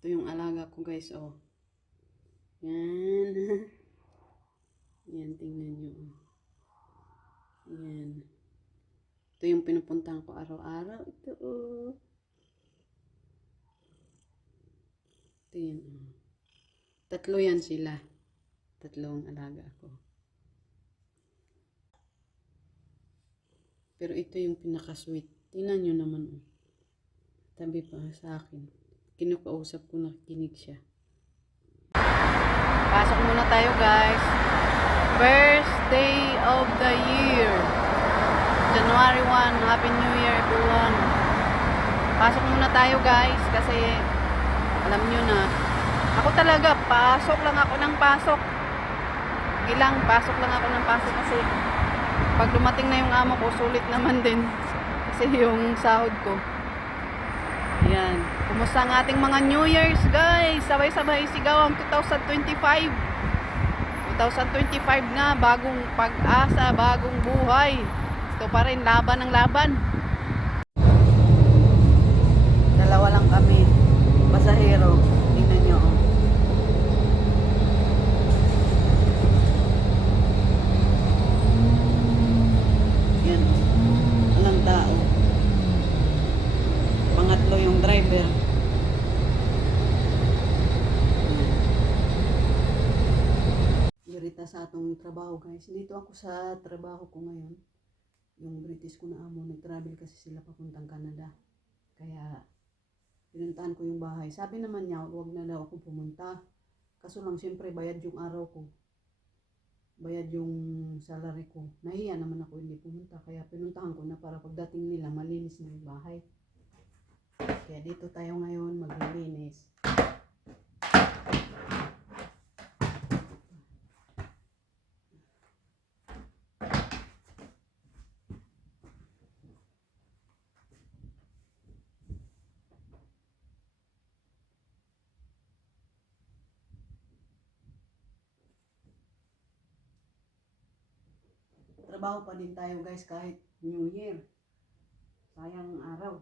Ito yung alaga ko guys, oh. Yan. Yan, tingnan nyo. Yan. Ito yung pinupuntahan ko araw-araw. Ito, oh. Ito yan, oh. Tatlo yan sila. Tatlong alaga ko. Pero ito yung pinaka-sweet. Tingnan nyo naman, oh. Tabi pa sa akin. Kinukausap ko, nakikinig siya. Pasok muna tayo guys. First day of the year. January 1. Happy New Year everyone. Pasok muna tayo guys kasi alam nyo na. Ako talaga, pasok lang ako ng pasok. Pasok lang ako ng pasok kasi pag dumating na yung amo ko, sulit naman din. Kasi yung sahod ko. Ayan. Kumusta ang ating mga New Year's guys? Sabay-sabay sigaw ang 2025. 2025 na. Bagong pag-asa, bagong buhay. Ito pa rin, laban ng laban. Dalawa lang kami. Pasahero. Tingnan nyo. Yan. Walang tao. Pangatlo yung driver. Dirita sa atong trabaho guys. Dito ako sa trabaho ko ngayon. Yung British ko na amo. Nag-travel kasi sila papuntang Canada. Kaya pinuntahan ko yung bahay. Sabi naman niya, huwag na daw ako pumunta. Kaso lang siyempre bayad yung araw ko. Bayad yung salary ko. Nahiya naman ako hindi pumunta. Kaya pinuntahan ko na para pagdating nila malinis na yung bahay. Kaya dito tayo ngayon maglilinis. Trabaho pa din tayo guys kahit New Year. Sayang araw.